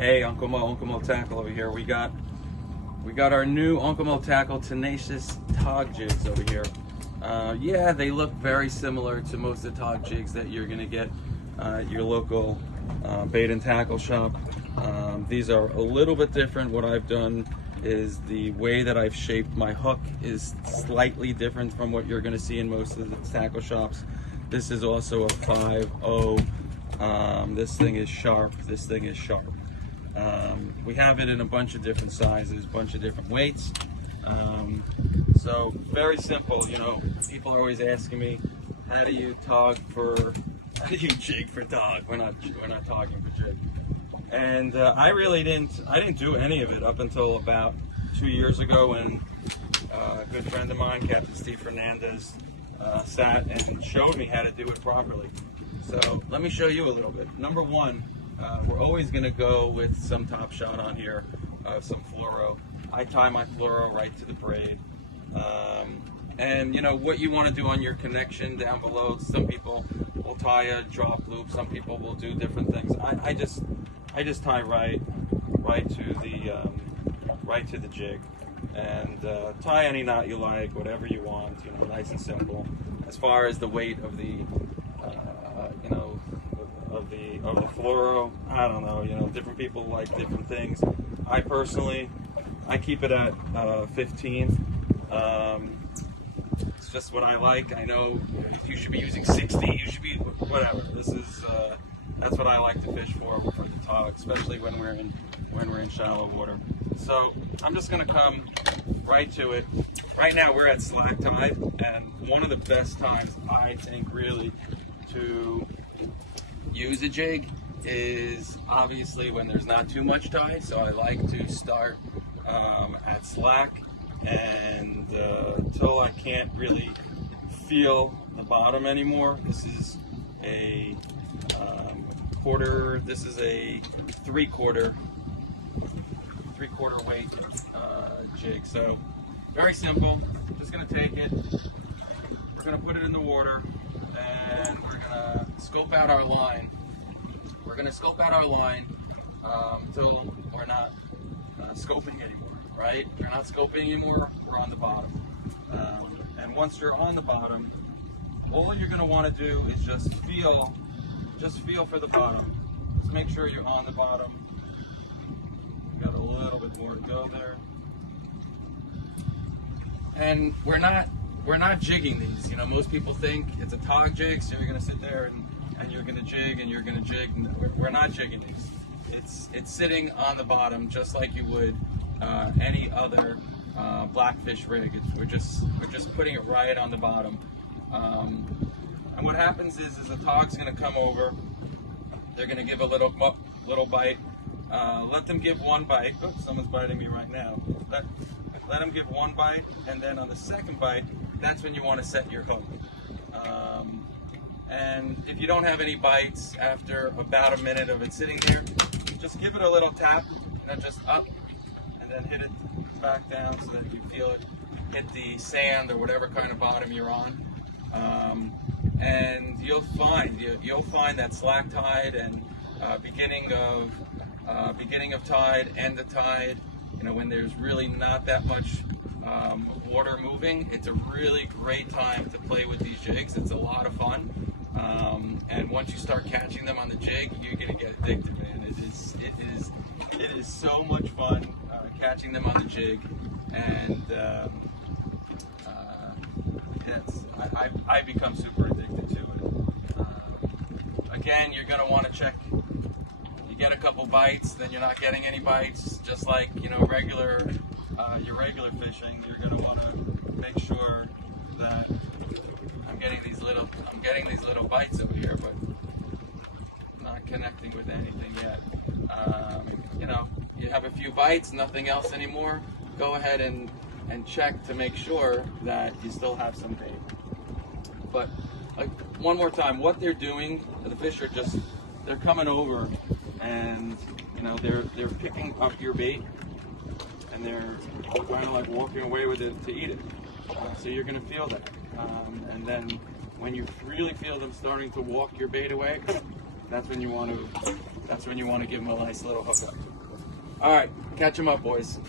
Hey, Uncle Mo Tackle over here. We got our new Uncle Mo Tackle Tenacious Tog jigs over here. Yeah, they look very similar to most of the tog jigs that you're gonna get at your local bait and tackle shop. These are a little bit different. What I've done is the way that I've shaped my hook is slightly different from what you're gonna see in most of the tackle shops. This is also a 5.0. This thing is sharp. This thing is sharp. We have it in a bunch of different sizes, bunch of different weights. So very simple. You know, people are always asking me, how do you jig for tog? We're not togging for jig. And I didn't do any of it up until about 2 years ago when a good friend of mine, Captain Steve Fernandez, sat and showed me how to do it properly. So let me show you a little bit. Number one, we're always going to go with some top shot on here, some fluoro. I tie my fluoro right to the braid. And you know what you want to do on your connection down below. Some people will tie a drop loop. Some people will do different things. I just tie right to the jig, and tie any knot you like, whatever you want. You know, nice and simple. As far as the weight of the of the fluoro, I don't know, you know, different people like different things. I personally keep it at 15th. It's just what I like. I know you should be using 60, you should be whatever. This is that's what I like to fish for the tog, especially when we're in shallow water. So I'm just gonna come right to it. Right now we're at slack tide, and one of the best times I think really to use a jig is obviously when there's not too much tide. So I like to start at slack and until I can't really feel the bottom anymore. This is a quarter. This is a three-quarter weight jig. So very simple. Just gonna take it. We're gonna put it in the water, and we're gonna scope out our line. We're gonna scope out our line until we're not scoping anymore. Right? We're not scoping anymore. We're on the bottom. And once you're on the bottom, all you're gonna want to do is just feel for the bottom. Just make sure you're on the bottom. Got a little bit more to go there. And we're not jigging these. You know, most people think it's a tog jig, so you're gonna sit there and you're gonna jig and you're gonna jig. We're not jigging these. It's sitting on the bottom just like you would any other Blackfish rig. We're just putting it right on the bottom. And what happens is the tog's gonna come over. They're gonna give a little bite. Let them give one bite. Oops, someone's biting me right now. Let them give one bite, and then on the second bite, that's when you want to set your hook. And if you don't have any bites after about a minute of it sitting there, just give it a little tap, and just up, and then hit it back down so that you feel it hit the sand or whatever kind of bottom you're on. And you'll find that slack tide and beginning of tide, end of tide. You know, when there's really not that much water moving, it's a really great time to play with these jigs. It's a lot of fun, and once you start catching them on the jig, you're gonna get addicted, man. It is so much fun catching them on the jig, and I become super addicted to it. Again, you're gonna want to check. Get a couple bites, then you're not getting any bites. Just like, you know, your regular fishing, you're gonna want to make sure that I'm getting these little bites over here, but not connecting with anything yet. You know, you have a few bites, nothing else anymore. Go ahead and check to make sure that you still have some bait. But like one more time, what they're doing, the fish are they're coming over. And you know they're picking up your bait, and they're kind of like walking away with it to eat it. So you're gonna feel that, and then when you really feel them starting to walk your bait away, that's when you want to That's when you want to give them a nice little hookup. All right, catch them up, boys.